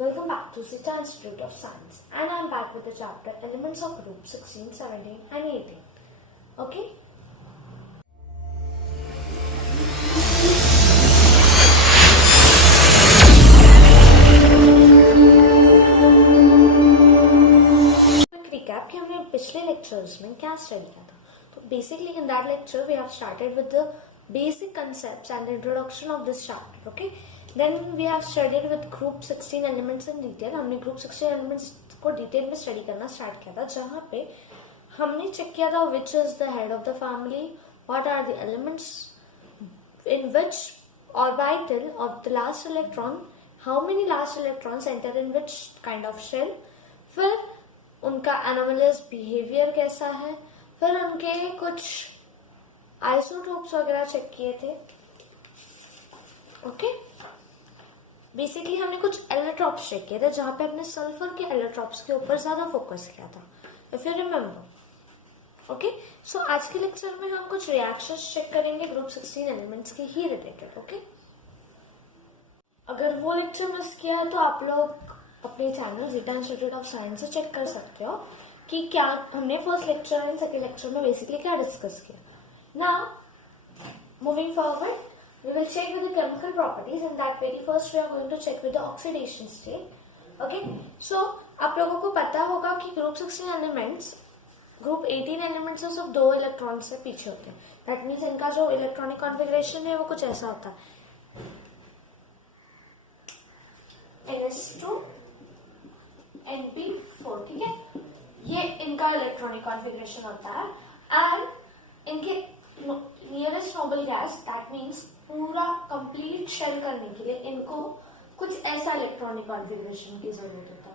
Welcome back to Sita Institute of Science, and I am back with the chapter Elements of Group 16, 17 and 18. Okay? Quick recap कि हमने पिछले lectures में क्या study किया था. So basically in that lecture we have started with the basic concepts and introduction of this chapter. Okay? Then we have studied with group 16 elements in detail. हमने group 16 elements को detail में study करना start किया था, जहाँ पे हमने check किया था which is the head of the family, what are the elements in which orbital of the last electron, how many last electrons enter in which kind of shell, फिर उनका anomalous behavior कैसा है, फिर उनके कुछ isotopes वगैरह check किए थे. ओके बेसिकली हमने कुछ एलोट्रॉप्स चेक किए थे, जहां पे अपने सल्फर के एलोट्रॉप्स के ऊपर ज्यादा फोकस किया था, if you remember. Okay so आज के लेक्चर में हम कुछ रिएक्शंस चेक करेंगे ग्रुप 16 एलिमेंट्स के ही रिलेटेड. ओके अगर वो लेक्चर मिस किया है तो आप लोग अपने channel zeta institute of science से चेक कर सकते हो कि क्या हमने first lecture and second lecture में बेसिकली क्या डिस्कस किया. Now moving forward, we will check with the chemical properties. In that very first, we are going to check with the oxidation state. Okay, so आप लोगों को पता होगा कि group 16 elements, group 18 elements से सिर्फ 2 इलेक्ट्रॉन से पीछे होते हैं. That means इनका जो इलेक्ट्रॉनिक कॉन्फ़िगरेशन है वो कुछ ऐसा होता है, NS2 NP4. ठीक है, ये इनका इलेक्ट्रॉनिक कॉन्फ़िगरेशन होता है. एंड इनके nearest noble gas, that means पूरा कंप्लीट शेल करने के लिए इनको कुछ ऐसा इलेक्ट्रॉनिक कॉन्फ़िगरेशन की जरूरत होता है,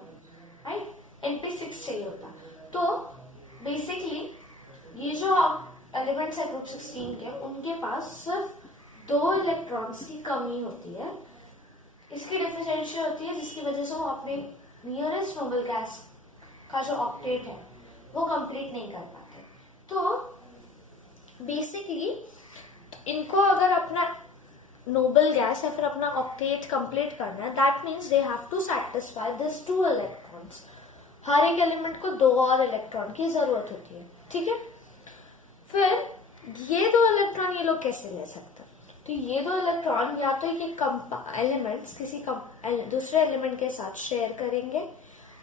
राइट. NP6 चाहिए होता. तो बेसिकली ये जो एलिमेंट्स है ग्रुप 16 के, उनके पास सिर्फ 2 इलेक्ट्रॉन्स की कमी होती है. इसकी डेफिशिएंसी होती है, जिसकी वजह से वो अपने नियरेस्ट नोबल गैस का जो ऑक्टेट है वो कंप्लीट नहीं कर पाते. तो बेसिकली इनको अगर अपना नोबल गैस या फिर अपना ऑक्टेट कंप्लीट करना है, that means they have to satisfy this 2 electrons. हर एक एलिमेंट को 2 और इलेक्ट्रॉन की जरूरत होती है. ठीक है, फिर ये 2 इलेक्ट्रॉन ये लोग कैसे ले सकते हैं? तो ये 2 इलेक्ट्रॉन या तो ये एलिमेंट्स किसी दूसरे एलिमेंट के साथ शेयर करेंगे.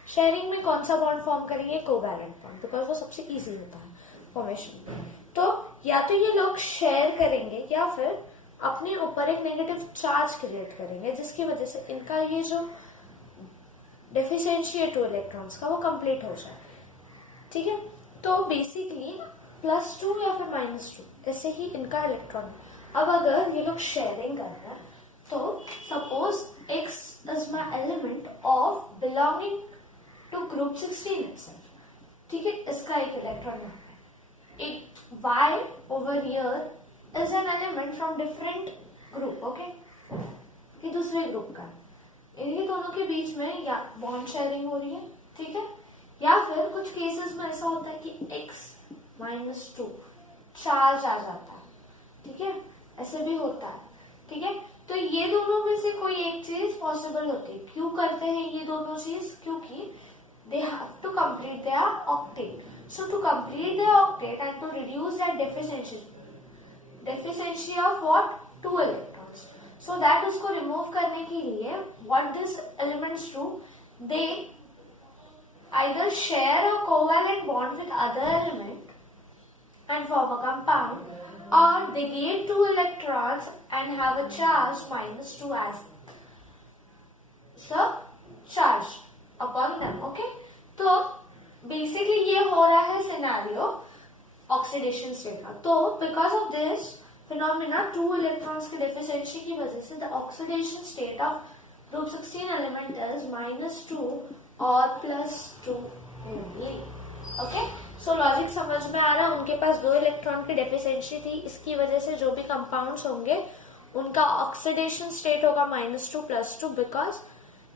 शेयरिंग में कौन सा बॉन्ड फॉर्म करेंगे? कोवैलेंट बॉन्ड, बिकॉज वो सबसे इजी होता है फॉर्मेशन. तो या तो ये लोग शेयर करेंगे या फिर अपने ऊपर एक नेगेटिव चार्ज क्रिएट करेंगे, जिसकी वजह से इनका ये जो डेफिशिएंसी है 2 इलेक्ट्रॉन्स का वो कंप्लीट हो जाए. ठीक है, तो बेसिकली +2 या फिर -2 ऐसे ही इनका इलेक्ट्रॉन. अब अगर ये लोग शेयरिंग कर रहे हैं, तो suppose X is my element of belonging to group 16 itself. ठीक है, इसका एक इलेक्ट्रॉन है. एक Y over here is an element from different group. Okay, ये दूसरे ग्रुप का. इन्हीं दोनों के बीच में या बॉन्ड शेयरिंग हो रही है. ठीक है, या फिर कुछ केसेस में ऐसा होता है कि X-2 चार्ज आ जाता है. ठीक है, ऐसे भी होता है. ठीक है, तो ये दोनों में से कोई एक चीज पॉसिबल होती है. क्यों करते हैं ये दोनों चीज? क्योंकि they have to complete their octet. So to complete their octet and to reduce that deficiency of what? 2 electrons. So that उसको remove करने के लिए what these elements do, they either share a covalent bond with other element and form a compound, or they gain 2 electrons and have a charge -2 as the charge upon them. Okay, तो basically ये हो रहा है scenario oxidation state का. तो because of this phenomena 2 electrons की deficiency की वजह से the oxidation state of group 16 element is -2 और +2 ओनली. ओके, सो लॉजिक समझ में आ रहा है. उनके पास 2 इलेक्ट्रॉन की डेफिशिएंसी थी, इसकी वजह से जो भी कंपाउंड्स होंगे उनका ऑक्सीडेशन स्टेट होगा -2 +2. बिकॉज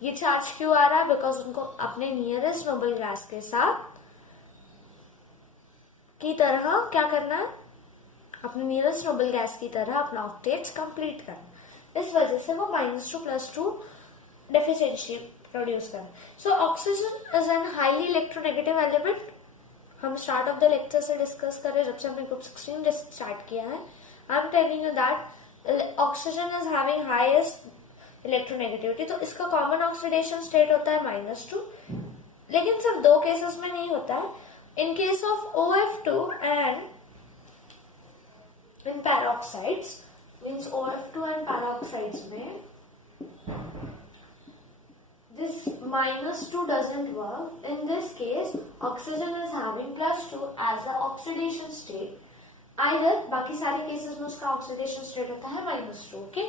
ये चार्ज क्यों आ रहा है? बिकॉज उनको अपने नियरेस्ट नोबल गैस के साथ की तरह क्या करना है? अपने नियरेस्ट नोबल गैस की तरह अपना ऑक्टेट्स कंप्लीट करना. इस वजह से वो -2 +2 डेफिशिएंसी प्रोड्यूस करें. So oxygen is an highly electronegative element. हम स्टार्ट ऑफ द लेक्चर से डिस्कस कर रहे हैं, जब से हमने ग्रुप 16 स्टार्ट किया है. I am telling you that oxygen is having highest electronegativity. तो इसका कॉमन ऑक्सीडेशन स्टेट होता है -2. लेकिन सिर्फ 2 केसेस में नहीं होता है. In case of OF2 and in peroxides, means OF2 and peroxides में this -2 doesn't work. In this case, oxygen is having +2 as the oxidation state. Either बाकी सारे केसेस में उसका ऑक्सीडेशन स्टेट होता है -2. Okay,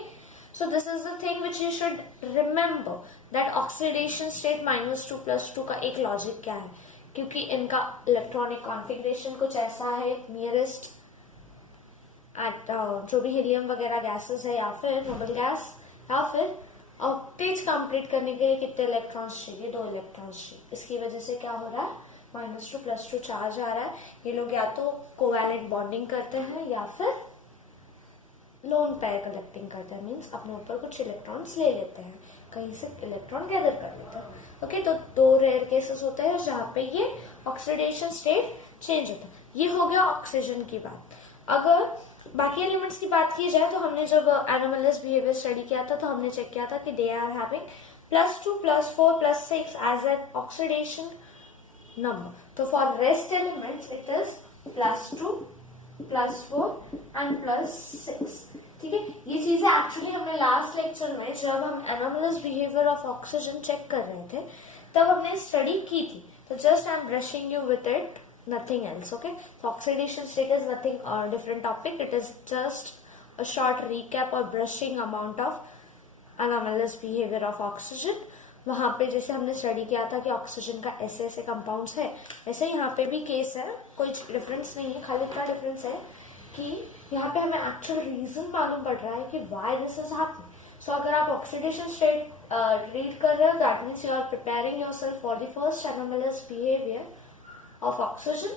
so this is the thing which you should remember, that oxidation state -2 +2 का एक logic क्या है, क्योंकि इनका इलेक्ट्रॉनिक कॉन्फ़िगरेशन कुछ ऐसा है, नियरेस्ट एट जो भी हीलियम वगैरह गैसेस है या फिर नोबल गैस या फिर ऑक्टेट कंप्लीट करने के लिए कितने इलेक्ट्रॉन्स चाहिए, 2 इलेक्ट्रॉन्स चाहिए. इसकी वजह से क्या हो रहा है, -2 +2 चार्ज आ रहा है. ये लोग या तो कोवैलेंट बॉन्डिंग करते हैं या फिर लोन पेयर कलेक्टिंग करते हैं, मीन्स अपने ऊपर कुछ इलेक्ट्रॉन्स ले लेते हैं, कहीं से इलेक्ट्रॉन गैदर कर लेते हैं. ओके, तो 2 रेयर केसेस होते हैं जहां पे ये ऑक्सीडेशन स्टेट चेंज होता है. ये हो गया ऑक्सीजन की बात. अगर बाकी एलिमेंट्स की बात की जाए तो हमने जब एनोमलस बिहेवियर स्टडी किया था तो हमने चेक किया था कि they are having +2 +4 +6 as an oxidation number. तो for rest elements it is +2 +4 and +6. ठीक है, ये चीजें एक्चुअली हमने लास्ट लेक्चर में जब हम anomalous behaviour of oxygen check कर रहे थे तब हमने स्टडी की थी. तो just I am brushing you with it, nothing else. Okay, so oxidation state is nothing different topic. It is just a short recap or brushing amount of anomalous behavior of oxygen. वहां पे जैसे हमने study किया था कि oxygen का ऐसे ऐसे कंपाउंड्स है, ऐसे यहाँ पे भी केस है. कोई डिफरेंस नहीं है, खाली इतना डिफरेंस है कि यहाँ पे हमें एक्चुअल रीजन मालूम पड़ रहा है कि why this is happening. So अगर आप ऑक्सीडेशन स्टेट रीड कर रहे हो, that means you are preparing yourself for the first anomalous behavior of oxygen.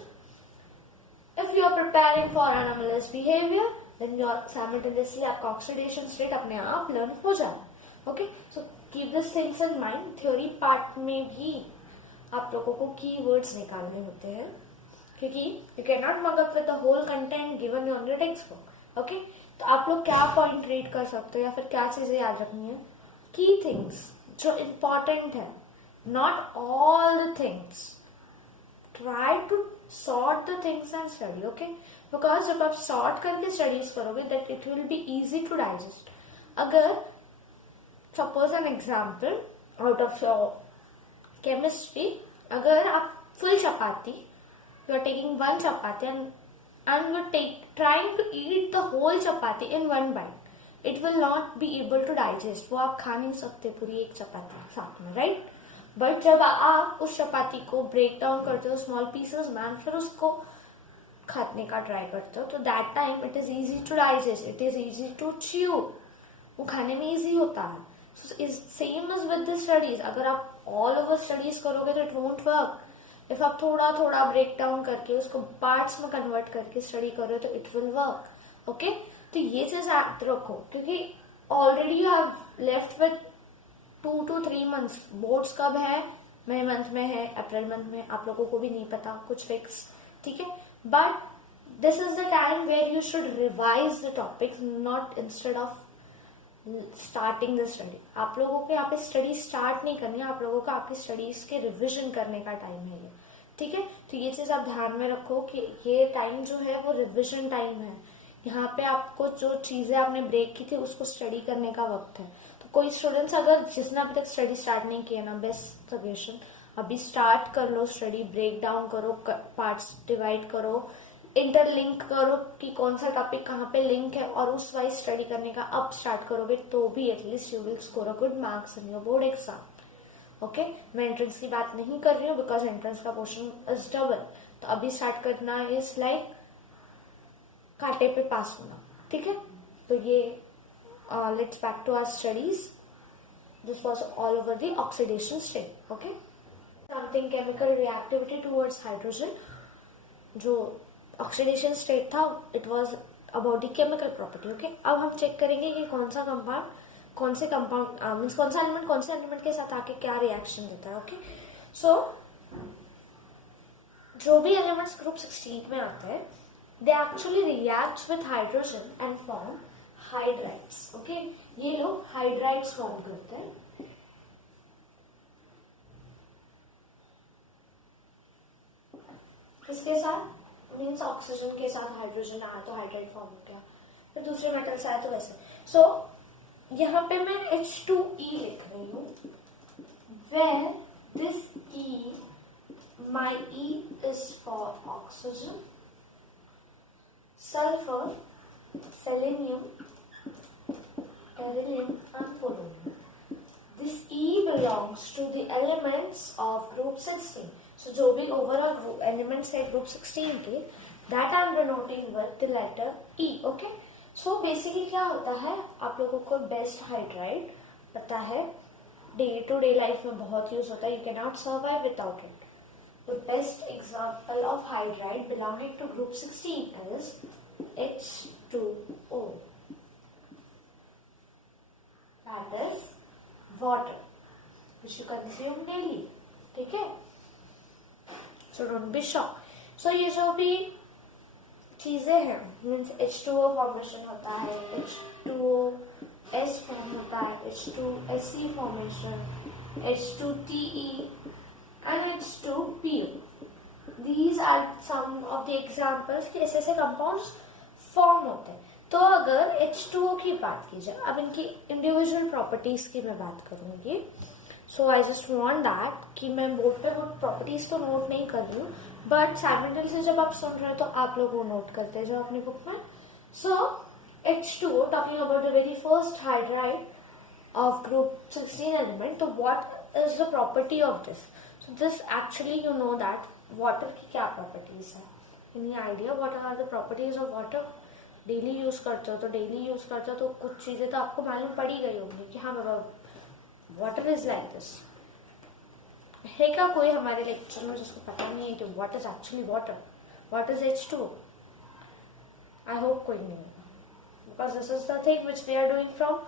If you are preparing for anomalous behavior, then you are simultaneously आपका oxidation state अपने आप learn हो जाएगा. Okay, so keep these things in mind. Theory part में भी आप लोगों को keywords निकालने होते हैं, क्योंकि you cannot mug up with the whole content given on your textbook. Okay, तो आप लोग क्या point read कर सकते हो या फिर क्या चीजें याद रखनी है, key things जो important है, not all the things. Try to sort the things and study. Okay, because जब आप sort करके studies करोगे that it will be easy to digest. अगर suppose an example out of your chemistry, अगर आप full chapati, you are taking one chapati and you are trying to eat the whole chapati in one bite, it will not be able to digest. वो आप खा नहीं सकते पूरी एक चपाती साथ में, right? बट जब आप उस चपाती को ब्रेक डाउन करते हो स्मॉल पीसेस में, फिर उसको खाने का ट्राई करते हो, तो that time it is easy to digest, it is easy to chew. वो खाने में इजी होता है. Same is with the studies. अगर आप ऑल ओवर स्टडीज करोगे तो इट वोंट वर्क. इफ आप थोड़ा थोड़ा ब्रेक डाउन करके उसको पार्ट्स में कन्वर्ट करके स्टडी करो तो इट विल वर्क. ओके, तो ये चीज याद रखो, क्योंकि already you have left with 2 to 3 months. Boards कब है, मई मंथ में है, अप्रैल मंथ में, आप लोगों को भी नहीं पता कुछ फिक्स. ठीक है, but this is the time where you should revise the topics, not instead of starting the study. आप लोगों को यहाँ पे स्टडी स्टार्ट नहीं करनी है, आप लोगों को आपकी स्टडीज के रिविजन करने का टाइम है ये. ठीक है, तो ये चीज आप ध्यान में रखो कि ये टाइम जो है वो रिविजन टाइम है. यहाँ पे आपको जो चीजें आपने ब्रेक की थी उसको स्टडी करने का वक्त है. कोई स्टूडेंट्स अगर जिसने अभी तक स्टडी स्टार्ट नहीं किया ना, बेस्ट सजेशन अभी स्टार्ट कर लो स्टडी. ब्रेक डाउन करो, पार्ट्स डिवाइड करो, इंटरलिंक करो कि कौन सा टॉपिक कहाँ पे लिंक है, और उस वाइज स्टडी करने का अब स्टार्ट करोगे तो भी at least you will score a good marks in your board exam. Okay, मैं एंट्रेंस की बात नहीं कर रही हूँ बिकॉज एंट्रेंस का पोर्शन इज डबल. तो अभी स्टार्ट करना इज लाइक कांटे पे पास होना. ठीक है, तो ये let's back to our studies. This was all over the oxidation state. Okay, something chemical reactivity towards hydrogen. जो oxidation state था it was about the chemical property. Okay, अब हम चेक करेंगे कि कौन सा कंपाउंड कौन से कंपाउंड मीन्स कौन से एलिमेंट के साथ आके क्या रिएक्शन देता है. ओके, सो जो भी एलिमेंट्स ग्रुप 16 में आते हैं they actually react with hydrogen and form hydrides. Okay, ये लोग हाइड्राइड्स फॉर्म करते हैं. किसके साथ? मीन्स ऑक्सीजन के साथ हाइड्रोजन आया तो हाइड्राइड फॉर्म हो गया. फिर दूसरे मेटल से आया तो वैसे. सो यहाँ पे मैं H2E लिख रही हूँ. Where this E, my E is for oxygen, sulfur, selenium, beryllium and polonium. This E belongs to the elements of group 16. So जो भी overall group elements है group 16 के, that I am denoting with the letter E. Okay. So basically क्या होता है, आप लोगों को बेस्ट हाइड्राइड पता है, डे टू डे लाइफ में बहुत यूज होता है. You can not survive without it. The best example of hydride belonging to group 16 is H2O. That is water which you consume daily. ठीक है, so don't be shocked. So ये जो भी चीजें हैं मीन्स H2O फॉर्मेशन होता है, H2S form होता है, H2SE formation, H2TE and H2PO. These are some of the examples कि ऐसे ऐसे कंपाउंड्स फॉर्म होते हैं. तो अगर H2O की बात की जाए, अब इनकी इंडिविजुअल प्रॉपर्टीज की मैं बात करूंगी. सो आई जस्ट वांट दैट कि मैं बोर्ड पे वो प्रॉपर्टीज तो नोट नहीं कर रही हूँ, बट साइमल्टेनियसली जब आप सुन रहे हो तो आप लोग वो नोट करते हैं जो अपनी बुक में. So H2O, talking about the very first hydride of group 16 element. तो what is the property of this? So this actually you know that water की क्या प्रॉपर्टीज है. Any idea what are the properties of water? Daily use करते हो तो कुछ चीजें तो आपको मालूम पड़ी गई होंगी कि हाँ बाबा वाटर इज लाइक दिस. है क्या कोई हमारे लेक्चर में जिसको पता नहीं है कि what is actually water, what is H2O? I hope कोई नहीं होगा, because this is the thing which we are doing from,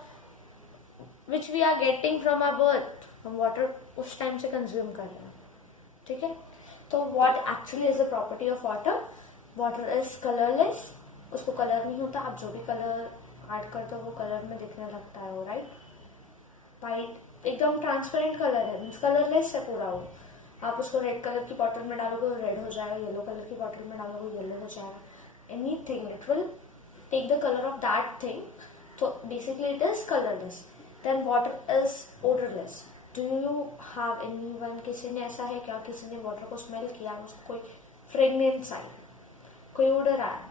which we are getting from our birth. हम वाटर उस टाइम से कंज्यूम कर रहे हैं. ठीक है, तो what actually is the property of water? Water is colourless. उसको कलर नहीं होता, आप जो भी कलर ऐड करते हो वो कलर में दिखने लगता है वो, राइट? वाइट एकदम ट्रांसपेरेंट कलर है, मीन्स कलरलेस है पूरा वो. आप उसको रेड कलर की बॉटल में डालोगे वो रेड हो जाएगा, येलो कलर की बॉटल में डालोगे येलो हो जाएगा. Anything it will take the colour of that thing. तो basically it is colourless. Then water is odourless. Do you have anyone, किसी ने ऐसा है क्या, किसी ने वाटर को स्मेल किया, उसको कोई फ्रेग्रेंस आई, कोई ओडर आया?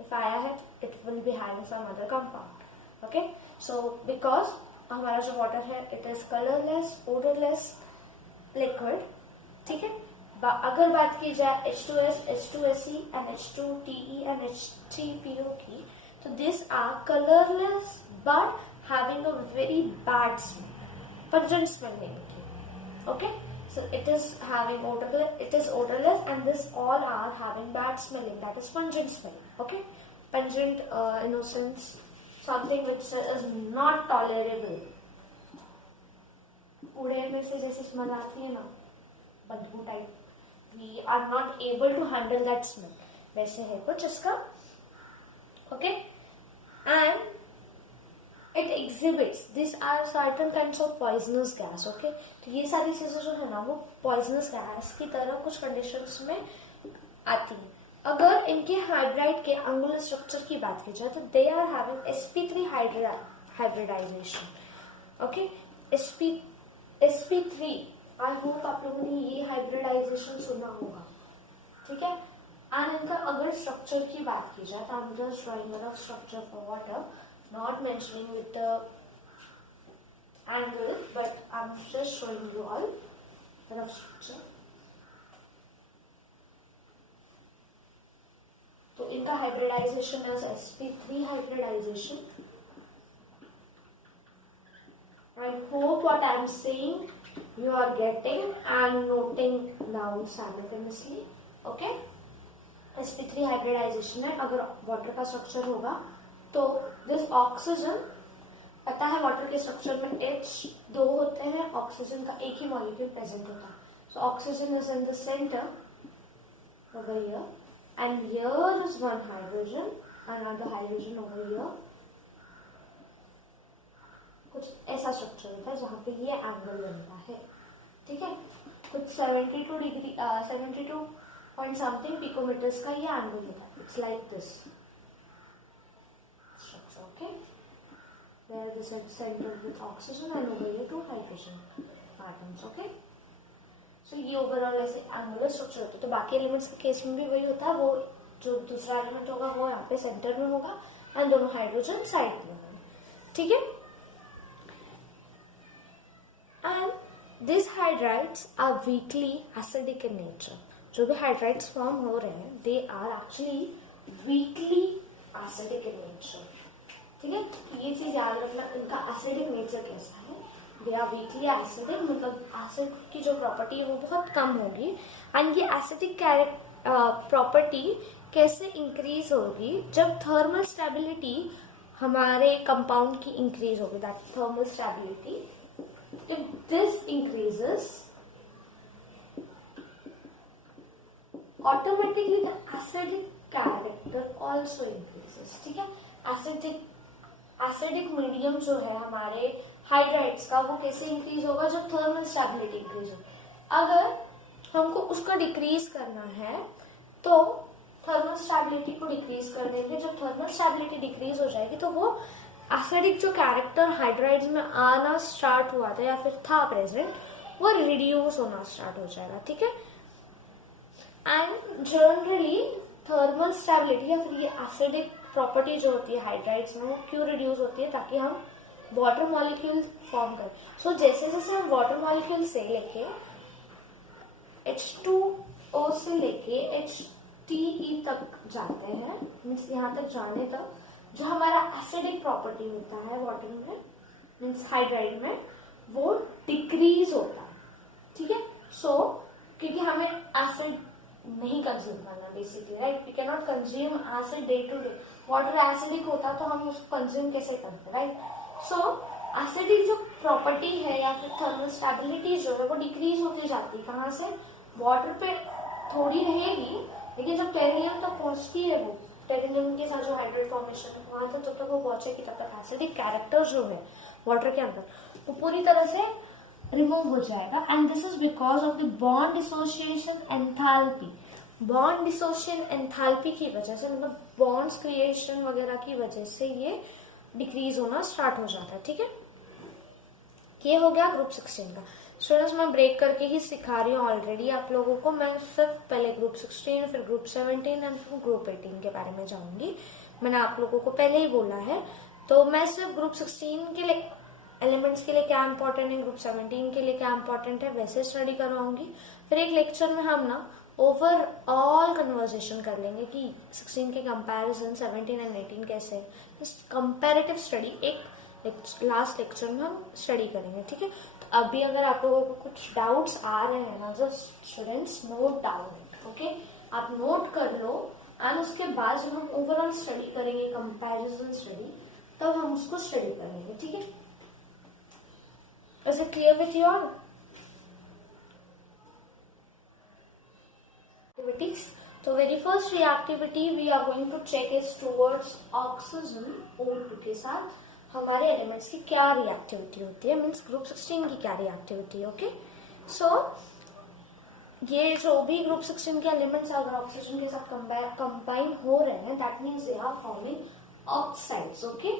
इफ आया है it will be having some other compound. Okay, so because हमारा जो वाटर है it is colourless, odourless liquid. ठीक है, अगर बात की जाए H2S, H2SE and H2TE and H3PO की, तो this are colourless but having a very bad smell, pungent smelling. Okay, so it is having odorless and this all are having bad smelling, that is pungent smelling. Okay, pungent in a sense something which is not tolerable. उड़े में से जैसे smell आती है ना, बदबू type, we are not able to handle that smell, वैसे है कुछ इसका. Okay, and it exhibits, these are certain kinds of poisonous gas. Okay, तो ये सारी चीजें जो है ना वो poisonous gas की तरह कुछ कंडीशंस में आती है. अगर इनके हाइब्राइड के अंगुलर स्ट्रक्चर की बात की जाए तो they are having sp3 hybridisation. Okay, sp3, आई होप आप लोगों ने ये हाइब्रिडाइजेशन सुना होगा. ठीक है, एंड इनका अगर स्ट्रक्चर की बात की जाए तो I am just drawing a rough structure for water, not mentioning with the angle, but I'm just showing you all the rough structure. तो इनका hybridization is sp3 hybridization. I hope what I'm saying you are getting and noting down simultaneously. Okay, sp3 hybridization है. अगर water का structure होगा तो this oxygen पता है water के स्ट्रक्चर में H2 होते हैं, ऑक्सीजन का एक ही मॉलिक्यूल प्रेजेंट होता है. So oxygen is in the center over here, and here is one hydrogen, another hydrogen over here. कुछ ऐसा स्ट्रक्चर होता है जहाँ पे ये एंगल बनता है. ठीक है, कुछ 72 डिग्री 72 पॉइंट समथिंग पिकोमीटर्स का ये एंगल होता है. It's like this structure. Okay, where this is centered with oxygen and over here 2 hydrogen atoms. Okay, so ये ओवरऑल ऐसे एंगुलर स्ट्रक्चर होता है. तो बाकी एलिमेंट्स के केस में भी वही होता है. वो जो दूसरा एलिमेंट होगा वो यहाँ पे सेंटर में होगा एंड दोनों हाइड्रोजन साइड में होंगे. ठीक है, and this hydrides are weakly acidic in nature. जो भी हाइड्राइड्स फॉर्म हो रहे हैं they are actually weakly acidic in nature. ठीक है, ये चीज याद रखना, इनका एसिडिक नेचर कैसा है. दे आर वीकली एसिडिक, मतलब एसिड की जो प्रॉपर्टी है वो बहुत कम होगी. एंड ये एसिडिक प्रॉपर्टी कैसे इंक्रीज होगी, जब थर्मल स्टेबिलिटी हमारे कंपाउंड की इंक्रीज होगी. That thermal stability, if this increases automatically the acidic character also increases. ठीक है, एसिडिक मीडियम जो है हमारे हाइड्राइड्स का वो कैसे इंक्रीज होगा, जब थर्मल स्टेबिलिटी इंक्रीज होगी. अगर हमको उसका डिक्रीज करना है तो थर्मल स्टेबिलिटी को डिक्रीज कर देंगे. जब थर्मल स्टेबिलिटी डिक्रीज हो जाएगी तो वो एसिडिक जो कैरेक्टर हाइड्राइड्स में आना स्टार्ट हुआ था या फिर था प्रेजेंट, वो रिड्यूस होना स्टार्ट हो जाएगा. ठीक है, एंड जनरली थर्मल स्टेबिलिटी या फिर ये एसिडिक प्रॉपर्टी जो होती है हाइड्राइड्स में वो क्यों रिड्यूस होती है, ताकि हम वाटर मॉलिक्यूल फॉर्म करें. सो जैसे जैसे हम वाटर मॉलिक्यूल से लेके H2O से लेके HTE तक जाते हैं, मीन्स यहाँ तक जाने तक जो हमारा एसिडिक प्रॉपर्टी होता है वाटर में मीन्स हाइड्राइड में, वो डिक्रीज होता है. ठीक है, सो क्योंकि हमें एसिड नहीं कंज्यूम करना basically, right. We can not consume acid day to day. Water acidic होता तो हम उसको कंज्यूम कैसे करते, राइट. सो एसिडिक जो प्रॉपर्टी है या फिर थर्मल स्टेबिलिटी जो है वो डिक्रीज होती जाती है. कहाँ से, वाटर पे थोड़ी रहेगी, लेकिन जब पेरिलियम तक पहुंचती है वो पेरिलियम के साथ जो हाइड्रेट फॉर्मेशन वहां तक जब तक वो पहुंचेगी तब तक एसिडिक कैरेक्टर जो है वाटर के अंदर वो पूरी तरह से रिमूव हो जाएगा. And this is because of the bond dissociation enthalpy. Bond dissociation enthalpy की वजह से, मतलब बॉन्ड्स क्रिएशन वगैरह की वजह से ये डिक्रीज होना स्टार्ट हो जाता है. ठीक है, ये हो गया ग्रुप 16 का. स्टूडेंट्स मैं ब्रेक करके ही सिखा रही हूँ ऑलरेडी आप लोगों को. मैं सिर्फ पहले ग्रुप 16 फिर ग्रुप 17 एंड फिर ग्रुप 18 के बारे में जाऊंगी. मैंने आप लोगों को पहले ही बोला है. तो मैं सिर्फ ग्रुप 16 के लिए एलिमेंट्स के लिए क्या इंपॉर्टेंट है, ग्रुप 17 के लिए क्या इंपॉर्टेंट है वैसे स्टडी करवाऊंगी. फिर एक लेक्चर में हम ना ओवरऑल कन्वर्सेशन कर लेंगे कि 16 के कंपैरिजन 17 एंड 18 कैसे है. इस कंपैरेटिव स्टडी एक लास्ट लेक्चर में हम स्टडी करेंगे. ठीक है, तो अभी अगर आप लोगों को कुछ डाउट्स आ रहे हैं ना, just students note down it. Okay, आप नोट कर लो एंड उसके बाद जब हम ओवरऑल स्टडी करेंगे कंपैरिजन स्टडी, तब हम उसको स्टडी करेंगे. ठीक है, is it clear with you all? Activities. So very first reactivity we are going to check is towards oxygen O2 के साथ हमारे एलिमेंट्स की क्या रिएक्टिविटी होती है, मीन्स ग्रुप 16 की क्या रिएक्टिविटी. ओके, सो ये जो भी ग्रुप 16 के एलिमेंट्स अगर ऑक्सीजन के साथ कंबाइन हो रहे हैं that means they are forming oxides. Okay,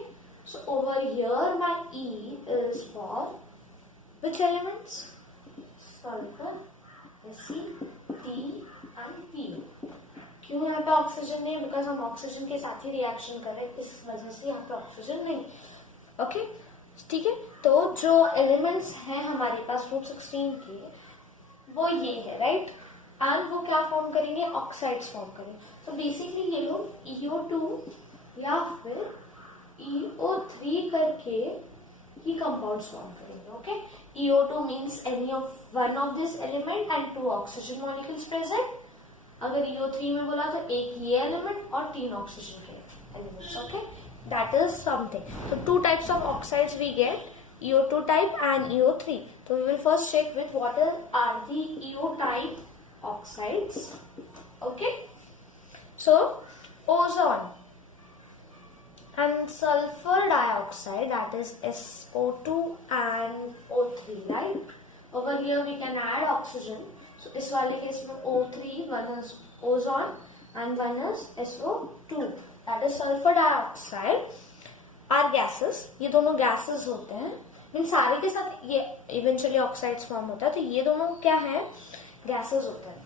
so over here my E is for which elements? Sulfur, Fe, T and P. क्यों यहाँ पे ऑक्सीजन नहीं, बिकॉज हम ऑक्सीजन के साथ ही रिएक्शन कर रहे हैं, इस वजह से यहाँ पे ऑक्सीजन नहीं. ओके, ठीक है. तो जो एलिमेंट्स हैं हमारे पास ग्रुप 16 के वो ये है, राइट. एंड वो क्या फॉर्म करेंगे, ऑक्साइड्स फॉर्म करेंगे. तो बेसिकली ये लोग EO2 या फिर EO3 करके ही कंपाउंड्स फॉर्म करेंगे. Okay, EO2 means any of one of this element and 2 oxygen molecules present. अगर EO3 में बोला तो एक ये एलिमेंट और 3 ऑक्सीजन के elements. Okay, that is something. So two types of oxides we get, EO2 type and EO3. So we will first check with what are the EO type oxides. Okay, so ozone and sulfur dioxide, that is SO2 and O3, right? Over here we can add oxygen. So इस वाले case में O3, one is ozone and one is SO2, that is sulfur dioxide, are gases. ये दोनों gases होते हैं, mean सारे के साथ ये इवेंचुअली ऑक्साइड्स फॉर्म होता है, तो ये दोनों क्या है, gases होते हैं.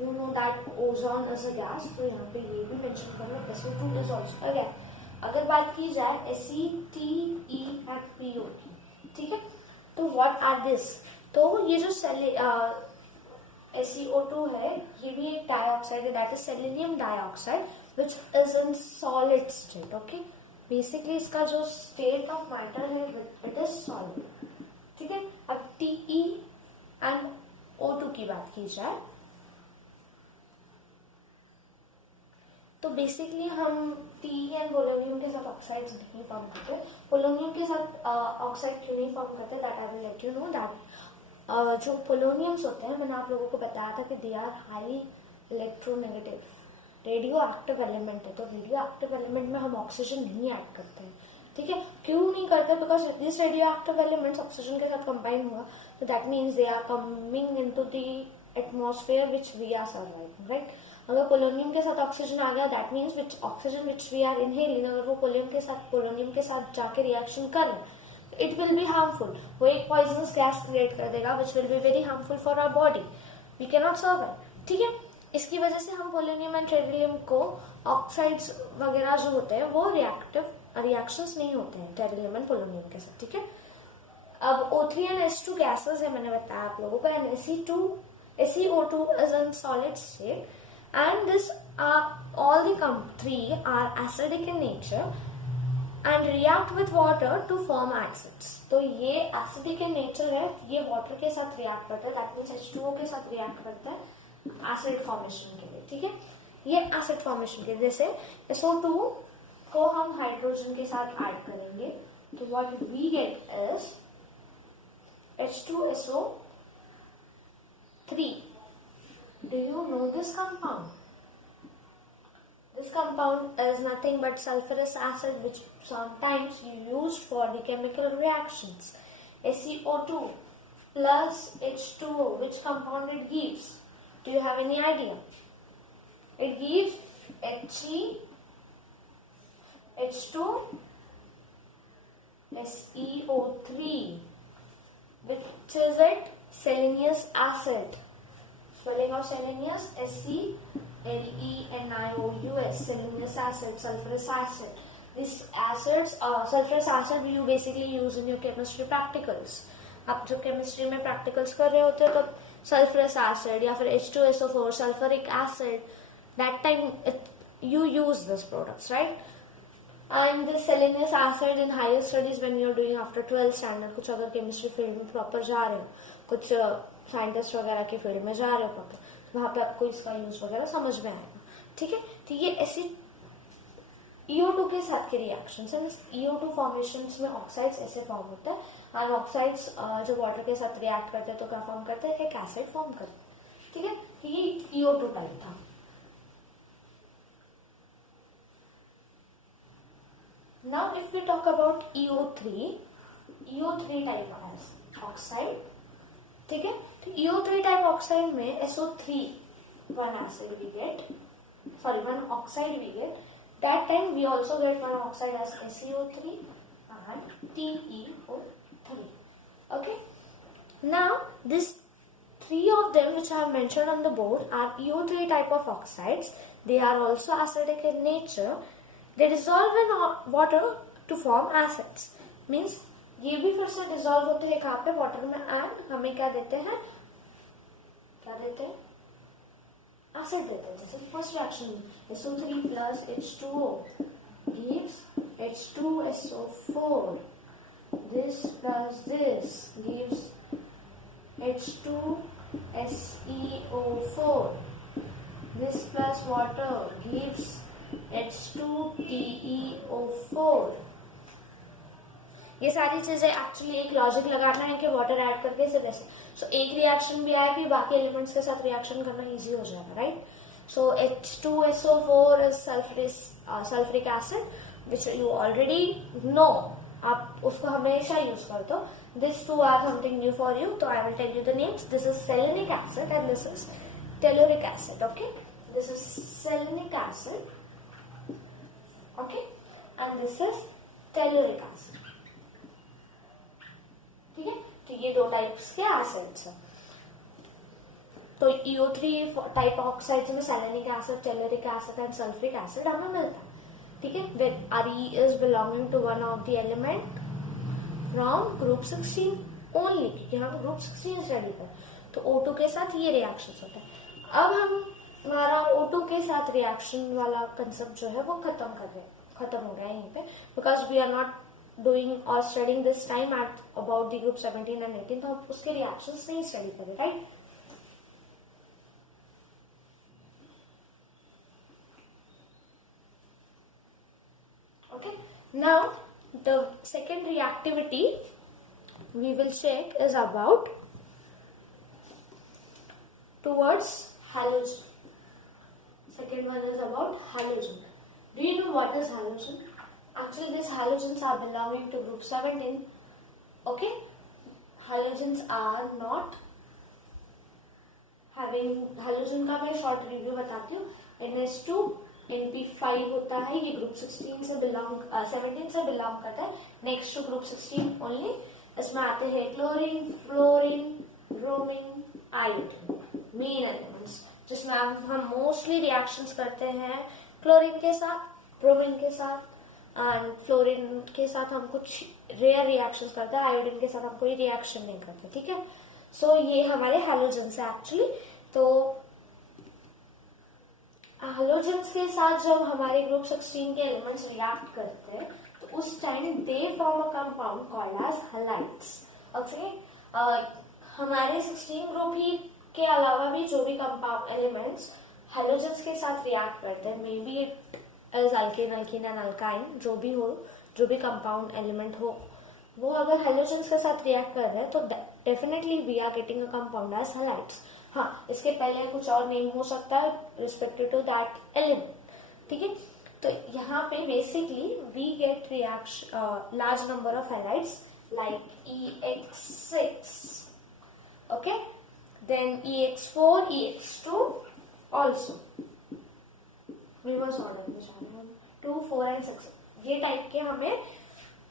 You know that ozone is a gas, तो यहाँ पे ये भी मेंशन कर लो, SO2 is also a gas. अगर बात की जाए SETE and PO की, ठीक है, तो what are this? तो ये जो SeO2 है, ये भी एक डाइऑक्साइड है, that is selenium dioxide which is in solid state. Okay, basically इसका जो स्टेट ऑफ मैटर है इट इज सॉलिड. ठीक है, अब TE एंड O2 की बात की जाए तो बेसिकली हम TE एंड पोलोनियम के साथ ऑक्साइड्स नहीं फॉर्म करते. पोलोनियम के साथ ऑक्साइड क्यों नहीं फॉर्म करते, that I will let you know. That जो पोलोनियम्स होते हैं, मैंने आप लोगों को बताया था कि they are highly electronegative, radio active element है. तो रेडियो एक्टिव एलिमेंट में हम ऑक्सीजन नहीं ऐड करते हैं. ठीक है, क्यों नहीं करते, because this radio active elements oxygen के साथ कंबाइन हुआ, तो that means they are coming into the atmosphere which we are surviving, right. अगर पोलोनियम के साथ ऑक्सीजन आ गया, that means which oxygen which we are inhaling, अगर वो पोलोनियम के साथ जाके रिएक्शन कर, इट विल बी हार्मफुल. वो एक पॉइजनस गैस क्रिएट कर देगा which will be very harmful for our body. We can not survive. ठीक है, इसकी वजह से हम पोलोनियम एंड टेरिलियम को ऑक्साइड्स वगैरह जो होते हैं वो रिएक्शंस नहीं होते हैं टेरिलियम एंड पोलोनियम के साथ. ठीक है, अब O3 एंड S2 गैसेस है, मैंने बताया आप लोगों को, and SeO2 is in solid state, and this all the three are acidic in nature and react with water to form acids. तो ये acidic in nature है, ये water के साथ react करता है, that means H2O के साथ react करता है acid formation के लिए. ठीक है, ये acid formation के लिए, जैसे SO2 को हम हाइड्रोजन के साथ ऐड करेंगे, तो what we get is H2SO3. Do you know this compound? This compound is nothing but sulfurous acid, which sometimes you used for the chemical reactions. SeO2 plus H2O, which compound it gives? Do you have any idea? It gives H2 SeO3, which is it? Selenious acid. Spelling of selenious, SeLenious, selenious acid, sulfurous acid. These acids, sulfurous acid you basically use in your chemistry practicals. आप जो chemistry में practicals कर रहे होते हैं तो sulfurous acid या फिर H2SO4, sulfuric acid, that time you use these products, right? And the selenious acid in higher studies when you are doing after 12th standard, कुछ अगर chemistry field में proper जा रहे हो, कुछ साइंटिस्ट वगैरह के फील्ड में जा रहे हो प्रॉपर, वहां पे आपको इसका यूज वगैरह समझ में आएगा. ठीक है, तो ये ऐसे EO2 के साथ के रिएक्शंस हैं. EO2 फॉर्मेशंस में ऑक्साइड्स ऐसे फॉर्म होते हैं, और ऑक्साइड्स जो वाटर के साथ रिएक्ट करते हैं तो क्या फॉर्म करते हैं, एक एसिड फॉर्म करते हैं. ठीक है, ये EO2 टाइप था. Now if we talk about EO3 type of oxide. ठीक है, तो EO3 टाइप ऑक्साइड में SO3 one oxide we get. That time we also get one oxide as SeO3 and TeO3. Okay, now this three of them which I have mentioned on the board are EO3 type of oxides. They are also acidic in nature. They dissolve in water to form acids. Means ये भी फिर से dissolve होते हैं कहाँ पे, water में, and हमें क्या देते हैं, एसिड देते हैं. जैसे first reaction SO3 plus H2O gives H2SO4. This plus this gives H2SeO4. This plus water gives H2TeO4। ये सारी चीजें एक्चुअली एक लॉजिक लगाना है कि वाटर ऐड करके सिर्फ ऐसे, सो एक रिएक्शन भी आया कि बाकी एलिमेंट्स के साथ रिएक्शन करना इजी हो जाएगा, right. So H2SO4 is sulphuric acid which you already know, आप उसको हमेशा यूज कर दो। This two are something new for you, तो I will tell you the names. This is selenic acid and this is telluric acid, okay. This is selenic acid, okay, and this is telluric acid, ठीक है। तो ये दो types के acids हैं। तो EO3 type oxides में selenic acid, telluric acid and sulphuric acid हमें मिलता है, ठीक है। When Re is belonging to one of the element from group 16 only, क्योंकि हम ग्रुप 16 स्टडी कर, तो O2 के साथ ये रिएक्शन होता है। अब हम हमारा O2 के साथ रिएक्शन वाला कंसेप्ट जो है वो खत्म हो गया है यहीं पे, because we are not doing और studying this time at about the group 17 and 18, तो हम उसके रिएक्शंस नहीं स्टडी करें, right. Okay, now the second reactivity we will check is about towards halogen. Second one is about halogen. Do you know what is halogen? Actually, these halogens are belonging to group 17. Okay, halogens are not having, halogen का मैं short review बताती हूँ। NH2 NP5 होता है, ये group 17 से belong करता है, नेक्स्ट टू ग्रुप 16 ओनली। इसमें आते हैं chlorine, fluorine, bromine, iodine, main elements, जिसमें हम मोस्टली रिएक्शंस करते हैं क्लोरीन के साथ, ब्रोमीन के साथ, एंड फ्लोरीन के साथ हम कुछ रेयर रिएक्शंस करते हैं, आयोडीन के साथ हम कोई रिएक्शन नहीं करते, ठीक है। सो ये हमारे हैलोजेंस है एक्चुअली। तो हैलोजेंस के साथ जब हमारे ग्रुप 16 के एलिमेंट्स रिएक्ट करते हैं, तो उस time they form a compound called as halides, okay. हमारे 16 ग्रुप ही के अलावा भी जो भी कंपाउंड एलिमेंट्स हैलोजेंस के साथ रिएक्ट करते हैं, may be it is alkane, and alkyne, जो भी हो, जो भी कंपाउंड एलिमेंट हो, वो अगर हैलोजेंस के साथ रिएक्ट कर रहे हैं तो definitely we are getting a compound as halides. हाँ, इसके पहले कुछ और नेम हो सकता है रिस्पेक्टेड टू दैट एलिमेंट, ठीक है। तो यहाँ पे basically we get reaction large number of halides like EX6, okay, then EX4, EX2 also reverse order में जा रहे हैं, 2, 4 एंड 6, ये टाइप के हमें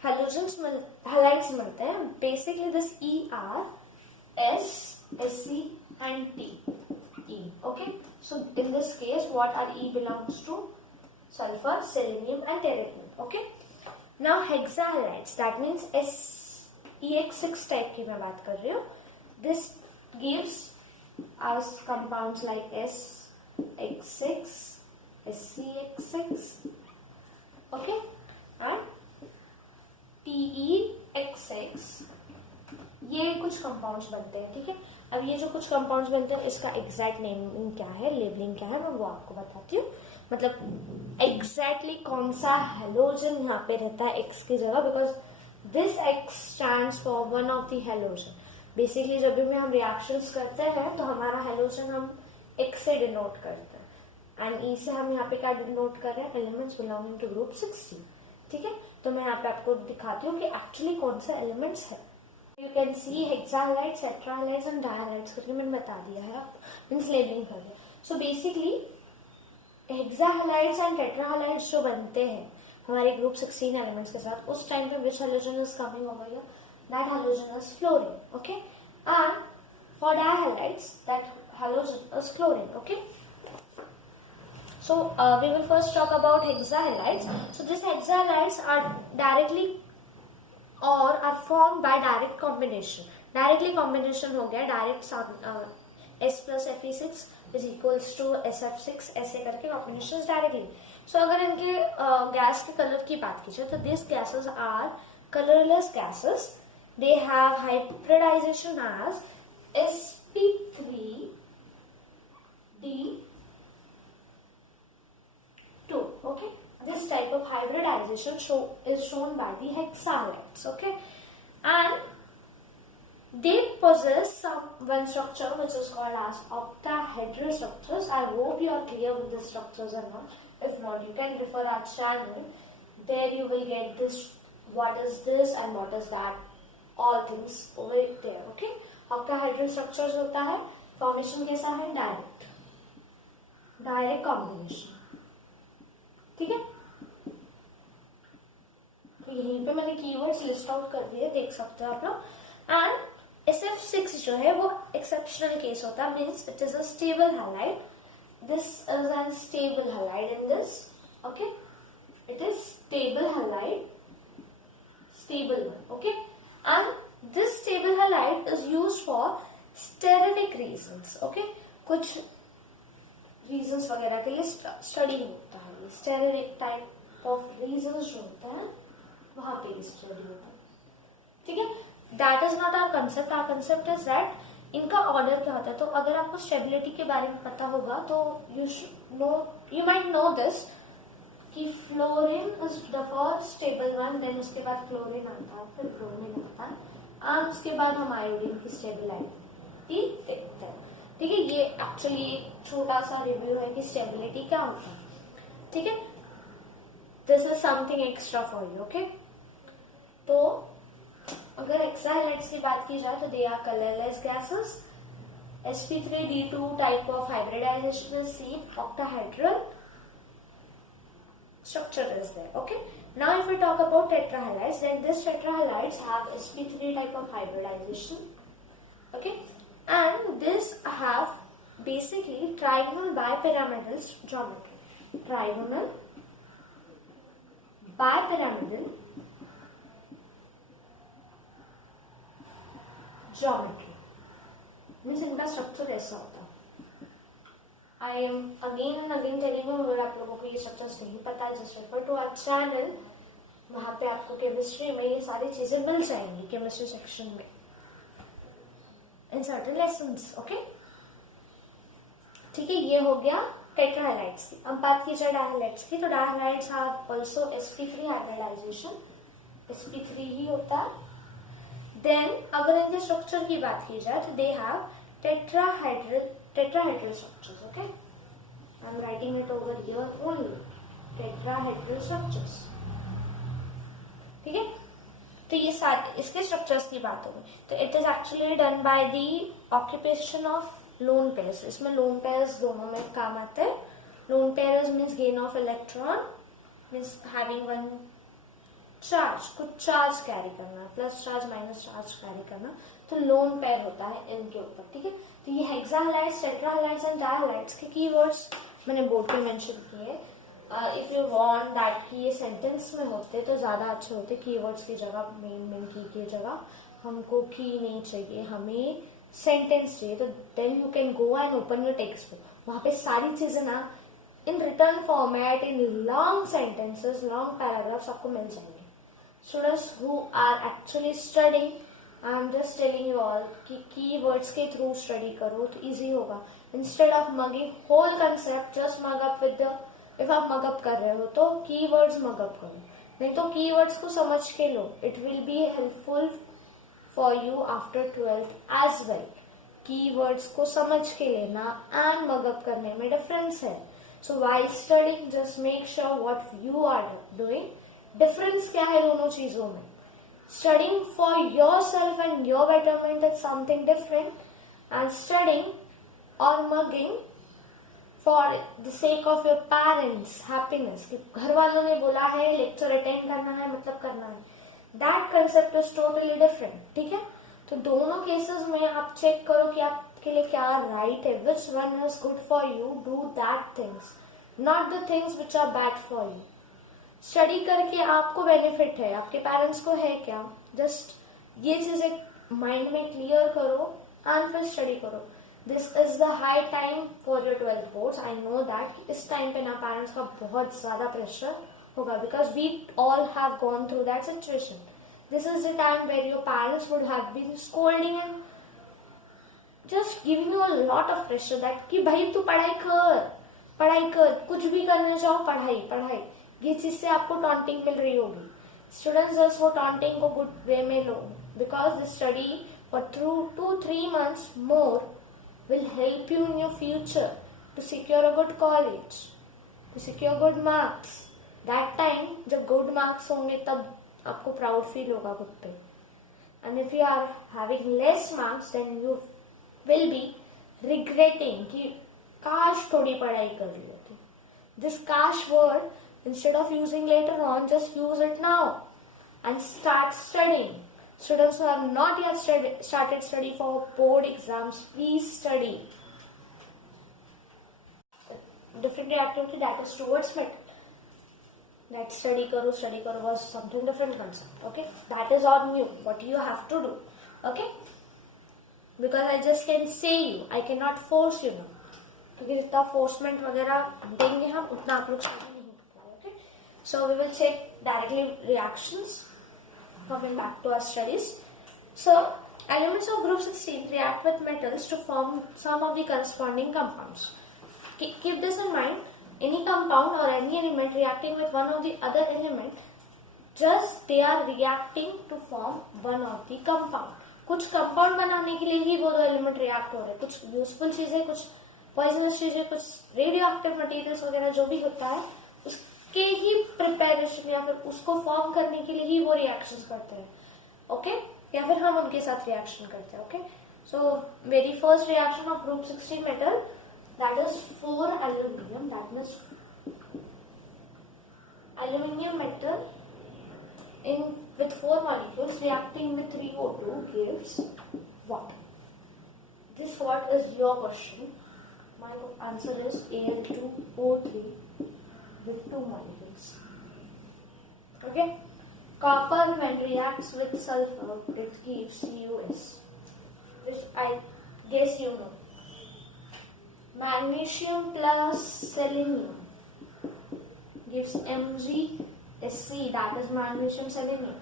हैलाइड्स मिलते हैं। Basically this ER, S, SC and T, E, okay. So in this case, what are E belongs to? Sulfur, selenium and terbium, okay. Now hexahalides, that means EX6 type की मैं बात कर रही हूँ. This gives us compounds like SX6, SCX6, okay, and TEX6. ये कुछ compounds बनते हैं, ठीक है। अब ये जो कुछ कंपाउंड्स बनते हैं, इसका एग्जैक्ट नेमिंग क्या है, लेबलिंग क्या है, मैं वो आपको बताती हूँ। मतलब एग्जैक्टली कौन सा हेलोजन यहाँ पे रहता है एक्स की जगह, because this x stands for one of the halogen. Basically जब भी हम रिएक्शंस करते हैं तो हमारा हेलोजन हम एक्स से डिनोट करते हैं, एंड ई से हम यहाँ पे क्या डिनोट कर रहे हैं, एलिमेंट्स बिलोंगिंग टू ग्रुप 16, ठीक है। तो मैं यहाँ पे आपको दिखाती हूँ कि एक्चुअली कौन सा एलिमेंट्स है। You can see hexahalides, tetrahalides and dihalides करके मैंने बता दिया है, आप मीन्स लेबलिंग कर दिया। सो बेसिकली हेक्साहलाइड्स एंड टेट्राहलाइड्स जो बनते हैं हमारे ग्रुप 16 एलिमेंट्स के साथ, उस टाइम पे which halogen is coming over here, that halogen is fluorine, okay, and for dihalides that halogen is chlorine, okay. So we will first talk about hexahalides. So these hexahalides are directly or are formed by direct combination. Directly combination हो गया, direct S plus Fe6 is equals to SF6 ऐसे करके combinations directly. So अगर इनके gas के colour की बात की जाए तो these gases are colorless gases. They have hybridization as sp3d2, okay. this type of hybridization is shown by the hexahalides. Okay, and they possess one structure which is called as octahedral structures. I hope you are clear with the structures or not. If not, you can refer our channel. There you will get this, what is this and what is that, all things over there. Okay, octahedral structures होता है, formation कैसा है, direct combination. ठीक है, तो यहीं पे मैंने कीवर्ड्स लिस्ट आउट कर दिए, देख सकते हो आप लोग. एंड SF6 जो है वो एक्सेप्शनल केस होता है, means it is a stable halide. This is an stable halide in this. Okay, it is stable halide, stable one. Okay, and this stable halide is used for sterilic reasons. Okay, कुछ reasons वगैरह के लिए study होता है. sterilic type of reasons जो होता है वहां पे स्टडी होता है. ठीक है, that is not our concept. Our concept is that इनका ऑर्डर क्या होता है. तो अगर आपको स्टेबिलिटी के बारे में पता होगा तो you might know this कि fluorine is the first stable one, then उसके बाद क्लोरीन आता है, फिर ब्रोमीन आता है, और उसके बाद हम आयोडीन की स्टेबिलिटी देखते हैं. ठीक है, ये एक्चुअली एक छोटा सा रिव्यू है कि स्टेबिलिटी क्या होता है. ठीक है, this is something extra for you. Okay, तो अगर हेक्साहालाइड्स की बात की जाए तो they are colourless gases. sp3d2 type of hybridisation is seen. Octahedral structure is there. Okay, now if we talk about tetrahalides, then this tetrahalides have sp3 type of hybridization. Okay, and this have basically trigonal bipyramidal geometry. Trigonal bipyramidal geometry means इनका structure ऐसा होता है. I am again and again telling you, अगर आप लोगों को ये structures नहीं पता है, just refer to our channel. वहां पे आपको केमिस्ट्री में ये सारी चीजें मिल जाएंगी, केमिस्ट्री सेक्शन में, इन सर्टेन लेसन्स. ओके, ठीक है, ये हो गया टेट्राहैलाइड्स की. अब बात की जाए डायहैलाइड्स की, तो dihalides have also sp3 hybridisation. sp3 ही होता है. देन अगर इनके स्ट्रक्चर की बात की जाए तो they have tetrahedral structures. Okay, I'm writing it over here only. Tetrahedral structures. ठीक है, तो ये सारे इसके स्ट्रक्चर्स की बात हो गई. तो it is actually done by the occupation of lone pairs. इसमें लोन पेयर्स दोनों में काम आते हैं. Lone pairs means gain of electron, means having one charge, कुछ चार्ज कैरी करना, plus charge minus charge carry करना, तो लोन पेयर होता है इनके ऊपर. ठीक है, तो ये हेक्साहालाइड्स, टेट्राहालाइड्स एंड डायहालाइड्स के कीवर्ड्स मैंने बोर्ड पे मेंशन किए. इफ यू वांट दैट कि ये सेंटेंस में होते तो ज्यादा अच्छे होते. कीवर्ड्स की जगह, मेन की जगह हमको की नहीं चाहिए, हमें सेंटेंस चाहिए. तो then you can go and open your text book. वहां पे सारी चीजें ना in written format, in long sentences, long paragraphs आपको मिल जाएंगे. Students who are actually studying, I am just telling you all कि keywords के through study करो तो easy होगा. Instead of mugging whole concept, just mug up with the, if आप mug up कर रहे हो तो keywords mug up करो, नहीं तो keywords को समझ के लो. It will be helpful for you after 12th as well. Keywords को समझ के लेना and mug up करने में difference है. So while studying, just make sure what you are doing. Difference क्या है दोनों चीजों में? Studying for yourself and your betterment is something different, and studying और mugging for the sake of your parents happiness. घर वालों ने बोला है लेक्चर अटेंड करना है मतलब करना है, that concept is totally different. ठीक है, तो दोनों केसेस में आप चेक करो कि आपके लिए क्या राइट है, which one is good for you. Do that things, not the things which are bad for you. Study करके आपको बेनिफिट है, आपके पेरेंट्स को है क्या? जस्ट ये चीजें माइंड में क्लियर करो एंड फिर स्टडी करो. This is the high time for your 12th boards. I know that इस टाइम पे ना पेरेंट्स का बहुत ज्यादा प्रेशर होगा, because we all have gone through that situation. This is the time where your parents would have been scolding and just giving you a lot of pressure that कि भाई तू पढ़ाई कर, कुछ भी करने जाओ, पढ़ाई. ये चीज से आपको टॉन्टिंग मिल रही होगी. स्टूडेंट्स जस्ट वो टॉन्टिंग को गुड वे में लो, because the study for 2-3 months more will help you in your future to secure a good college, to secure good marks. That time जब good marks होंगे तब आपको प्राउड फील होगा खुद पे. And if you are having less marks, then you will be regretting कि काश थोड़ी पढ़ाई कर ली होती. This kash word, instead of using later on, just use it now and start studying. Students who have not yet started study for board exams, please study. Different reactivity that is towards metal. That study karo was something different concept. Okay, that is on you. What you have to do. Okay, because I just can say you, I cannot force you now. क्योंकि जितना फोर्समेंट वगैरह देंगे हम उतना आप लोग study नहीं कर पाए. Okay, so we will check directly reactions. Coming back to our studies. So, elements of group 16 react with metals to form some of the corresponding compounds. Keep this in mind. Any compound or any element reacting with one of the other element, just they are reacting to form one of the compound. कुछ compound बनाने के लिए ही वो दो element react हो रहे हैं. कुछ यूजफुल चीजें, कुछ पॉइजनस चीजें, कुछ रेडियो एक्टिव मटेरियल्स वगैरह जो भी होता है उसके ही प्रिपेरेशन या फिर उसको फॉर्म करने के लिए ही वो रिएक्शंस करते हैं. ओके, या फिर हम उनके साथ रिएक्शन करते हैं. Okay, so very first reaction of group 16 metal, that is 4 aluminum, that means aluminum metal in with 4 molecules reacting with 3O2 gives what? This what is your question. My answer is Al2O3 with 2 molecules. Okay, copper when reacts with sulfur it gives CuS. This I guess you know. Magnesium plus selenium gives MgSc, that is magnesium selenium.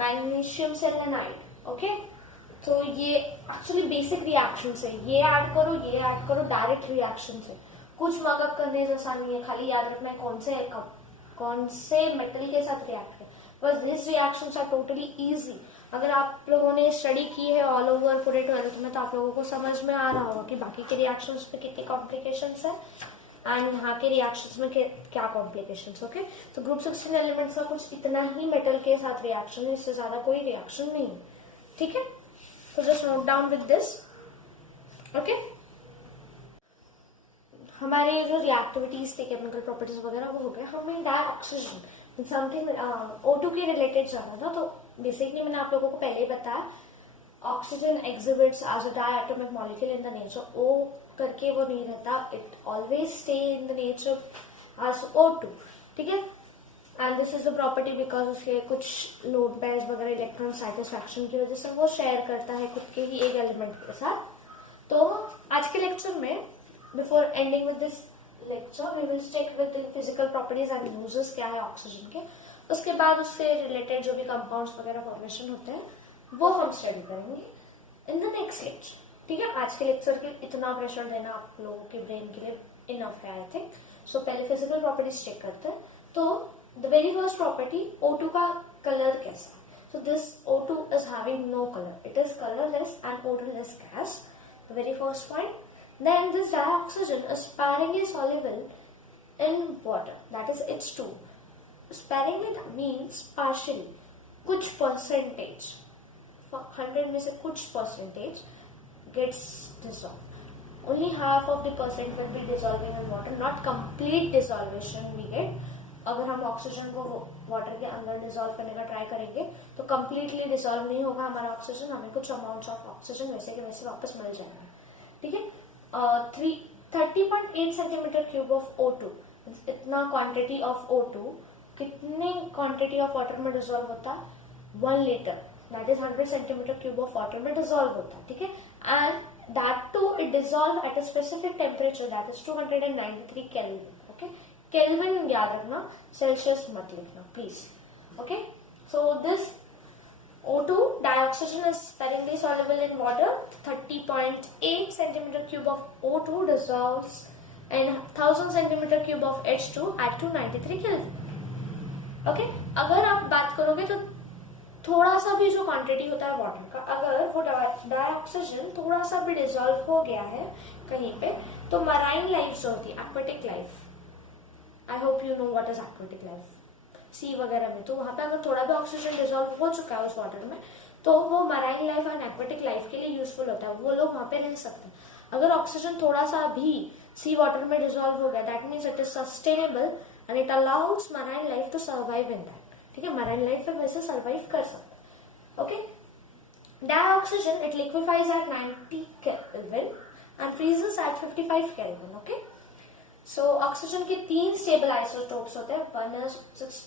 Magnesium selenide. Okay, तो ये actually basic reaction है. ये add करो direct reaction है. कुछ markup करने जैसा नहीं है. खाली याद रखना है कौन से मेटल के साथ रिएक्ट है. बस this reactions are totally easy. अगर आप लोगों ने स्टडी की है ऑल ओवर पूरे 12th में तो आप लोगों को समझ में आ रहा होगा कि बाकी के रिएक्शंस में कितनी कॉम्प्लिकेशंस है एंड यहाँ के रिएक्शंस में क्या कॉम्प्लिकेशंस. ओके, तो ग्रुप 16 एलिमेंट्स का कुछ इतना ही मेटल के साथ रिएक्शन है, इससे ज्यादा कोई रिएक्शन नहीं है. ठीक है, तो just note down with this. Okay, हमारे जो रिएक्टिविटीज थे केमिकल प्रॉपर्टीज वगैरह वो हो गया. हमें डाई ऑक्सीजन समथिंग O2 के रिलेटेड जाना था. तो बेसिकली मैंने आप लोगों को पहले ही बताया, oxygen exhibits as a diatomic molecule in the nature. O करके वो नहीं रहता, it always stay in the nature as O2. ठीक है, and this is the property because उसके कुछ लोन पेयर्स वगैरह इलेक्ट्रॉन साइटोसफैक्शन की वजह से वो शेयर करता है खुद के ही एक एलिमेंट के साथ. तो आज के लेक्चर में before ending with this lecture we will check with the physical properties and uses क्या है ऑक्सीजन के. उसके बाद उससे रिलेटेड जो भी कंपाउंड्स वगैरह फॉर्मेशन होते हैं वो हम स्टडी करेंगे इन द नेक्स्ट लेक्चर. ठीक है, आज के लेक्चर के इतना प्रेशर देना आप लोगों के ब्रेन के लिए इनफ है आई थिंक. सो पहले फिजिकल प्रॉपर्टीज चेक करते हैं. तो the very first property O2 का कलर कैसा. So this O2 is having no colour, it is colourless and odorless gas. The very first point. Then this dioxygen is sparingly soluble in water, that is H2. Sparingly means partially, कुछ percentage, 100 में से कुछ percentage gets dissolved. Only half of the percent will be dissolving in water, not complete dissolution we get. अगर हम oxygen को water के अंदर dissolve करने का ट्राई करेंगे तो कंप्लीटली डिसॉल्व नहीं होगा हमारा ऑक्सीजन. हमें कुछ अमाउंट ऑफ ऑक्सीजन वैसे के वैसे वापस मिल जाएगा. ठीक है, 30.8 सेंटीमीटर क्यूब ऑफ O2, इतना क्वांटिटी ऑफ O2 कितने क्वांटिटी ऑफ वाटर में डिसॉल्व होता है? 1 litre, that is 100 centimetre cube of water में डिसॉल्व होता है. ठीक है, and that too it dissolve at a specific temperature that is 293 kelvin. Okay, kelvin याद रखना, सेल्सियस मत लिखना please. Okay, so this O2 dioxygen is sparingly soluble in water. 30.8 centimeter cube of O2 dissolves and 1000 centimeter cube of H2 at 293 Kelvin. Okay, अगर आप बात करोगे तो थोड़ा सा भी जो क्वांटिटी होता है वाटर का, अगर वो डाइऑक्सीजन थोड़ा सा भी डिसॉल्व हो गया है कहीं पे, तो मराइन लाइफ जो होती है, aquatic life, I hope you know what is aquatic life, sea वगैरह में, तो वहां पे अगर थोड़ा भी ऑक्सीजन डिसॉल्व हो चुका है उस वाटर में, तो वो marine life and aquatic life के लिए यूजफुल होता है, वो लोग वहां पे रह सकते हैं। अगर ऑक्सीजन थोड़ा सा भी सी वाटर में डिसॉल्व हो गया, that means it is sustainable and it allows marine life to survive in that. ठीक है, मराइन लाइफ में वैसे सर्वाइव कर सकते। Okay, dioxygen it liquefies at 90 kelvin and freezes at 55 kelvin. Okay, so oxygen के 3 stable isotopes होते हैं, one is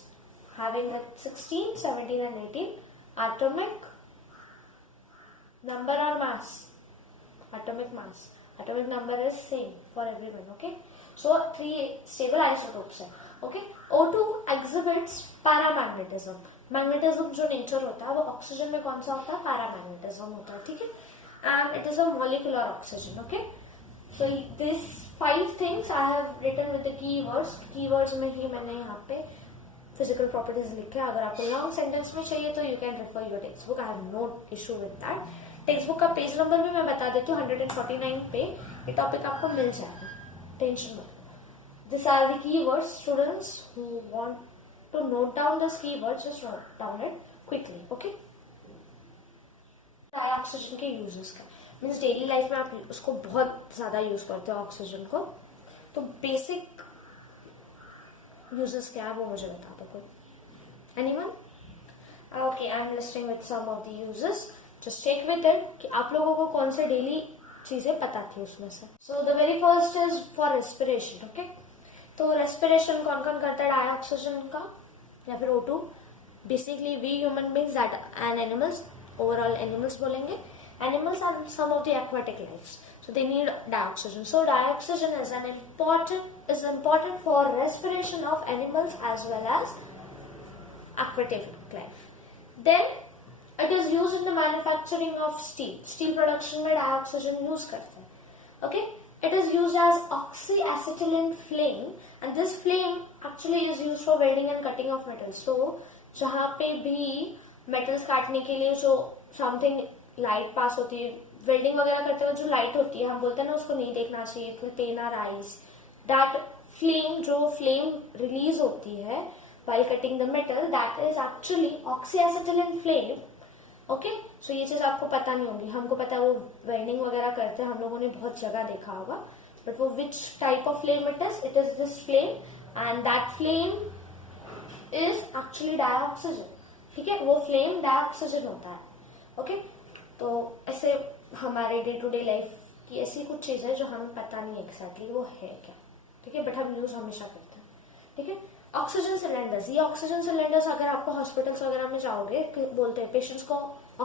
having the 16, 17 and 18 atomic number or mass. Atomic mass, atomic number is same for everyone. Okay, so 3 stable isotopes है. Okay, O2 exhibits paramagnetism. Magnetism जो nature होता है वो oxygen में कौन सा होता है, पैरामैग्नेटिज्म होता है। ठीक है, and it is a molecular oxygen. Okay, so this 5 things I have written with the keywords में ही मैंने यहाँ पे फिजिकल प्रॉपर्टीज लिखे। अगर आपको लॉन्ग सेंटेंस में चाहिए तो you can refer your text book, I have no issue with that. Text book का पेज नंबर भी मैं बता देती हूँ, 149 पे ये टॉपिक आपको मिल जाएगा, टेंशन मत। This are the keywords, students who want to note down this keywords just note down it quickly. Okay, oxygen के यूजेस का मीन्स डेली लाइफ में आप उसको बहुत ज्यादा यूज करते हो ऑक्सीजन को, तो बेसिक यूजेस क्या है वो मुझे बता दो कोई, anyone? Okay, I am listing with some of the uses, just take with it कि आप लोगों को कौन से डेली चीजें पता थी उसमें से। So the very first is for respiration. Okay, तो रेस्पिरेशन कौन कौन करता है डाइऑक्सीजन का या फिर O2? Basically we human beings and animals, overall animals बोलेंगे, animals are some of the aquatic lives, so they need dioxygen. So dioxygen is important for respiration of animals as well as aquatic life. Then it is used in the manufacturing of steel production में dioxygen use करते हैं। Okay, it is used as oxyacetylene flame and this flame actually is used for welding and cutting of metals. So जहाँ पे भी metals काटने के लिए जो something लाइट पास होती है, वेल्डिंग वगैरह करते हुए जो लाइट होती है, हम बोलते हैं ना उसको नहीं देखना चाहिए, it will pain our eyes. That flame, जो फ्लेम रिलीज होती है while cutting the metal, that is actually oxyacetylene flame. Okay, so ये चीज आपको पता नहीं होगी, हमको पता है वो वेल्डिंग वगैरह करते हैं, हम लोगों ने बहुत जगह देखा होगा, बट वो which type of flame it is this flame and that flame is actually dioxygen. ठीक है, वो फ्लेम डाइऑक्सीजन होता है। ओके, तो ऐसे हमारे डे टू डे लाइफ की ऐसी कुछ चीजें जो हमें पता नहीं एक्जैक्टली वो है क्या। ठीक है, बट हम यूज हमेशा करते हैं। ठीक है, ऑक्सीजन सिलेंडर्स, ये ऑक्सीजन सिलेंडर्स अगर आपको हॉस्पिटल्स वगैरह में जाओगे, बोलते हैं पेशेंट्स को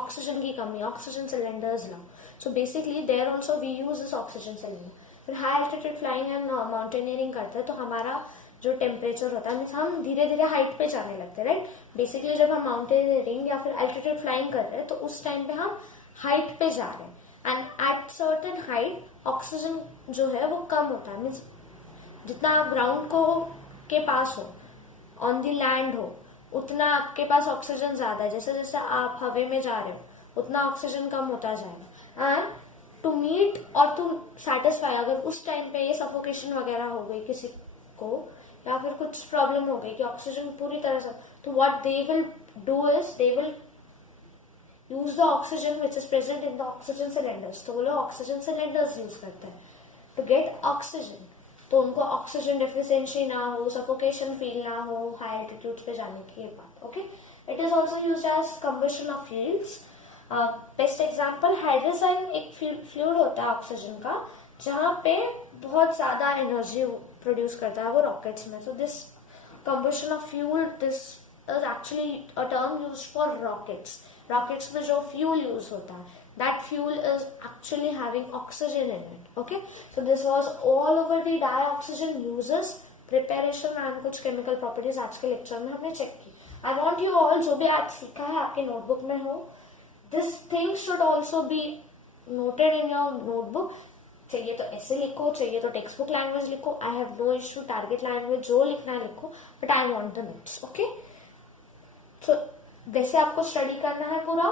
ऑक्सीजन की कमी, ऑक्सीजन सिलेंडर्स लाओ। So basically there also we use this oxygen cylinder. फिर high altitude flying and mountaineering करते हैं तो हमारा जो टेम्परेचर होता है मीन्स हम धीरे धीरे हाइट पे जाने लगते हैं, राइट। बेसिकली जब हम माउंटेनियरिंग या फिर एल्टीट्यूड फ्लाइंग कर रहे हैं तो उस टाइम पे हम हाइट पे जा रहे हैं and at certain height oxygen जो है वो कम होता है, मीन्स जितना आप ग्राउंड को के पास हो, ऑन द लैंड हो, उतना आपके पास ऑक्सीजन ज्यादा है। जैसे जैसे आप हवा में जा रहे हो उतना ऑक्सीजन कम होता जाएगा। एंड टू मीट और टू सेटिस्फाई, अगर उस टाइम पे ये सफोकेशन वगैरह हो गई किसी को या फिर कुछ प्रॉब्लम हो गई कि ऑक्सीजन पूरी तरह से, तो what they will do is they will use the oxygen which is present in the oxygen cylinders। तो वो लोग ऑक्सीजन सिलेंडर्स यूज करते हैं to get oxygen, तो उनको ऑक्सीजन डेफिशिएंसी ना हो, सफोकेशन फील ना हो हाई एल्टीट्यूड पे जाने के बाद। Okay, it is also use as combustion of fuels. Best example hydrogen एक फ्लूइड होता है ऑक्सीजन का, जहाँ पे बहुत ज्यादा एनर्जी प्रोड्यूस करता है वो रॉकेट्स में। So this combustion of fuel, this is actually a term use for rockets. Rockets में जो फ्यूल यूज होता है, that fuel is actually having oxygen in it. Okay, so this was all over the dioxygen uses, preparation and कुछ chemical properties आज के lecture में हमने check की। I want you all, जो भी आज सीखा है आपके नोटबुक में हो, this thing should also be noted in your notebook। चाहिए तो ऐसे लिखो, चाहिए तो टेक्स्ट बुक लैंग्वेज लिखो, I have no issue, target language जो लिखना है लिखो, but I want the notes, okay. So वैसे आपको स्टडी करना है पूरा,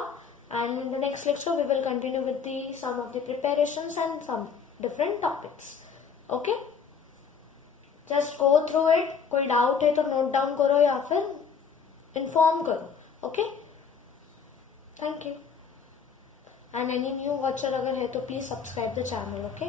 and in the next lecture we will continue with the some of the preparations and some different topics, okay. Just go through it, कोई doubt है तो note down करो या फिर इन्फॉर्म करो, okay. Thank you. And any new watcher अगर है तो please subscribe the channel, okay.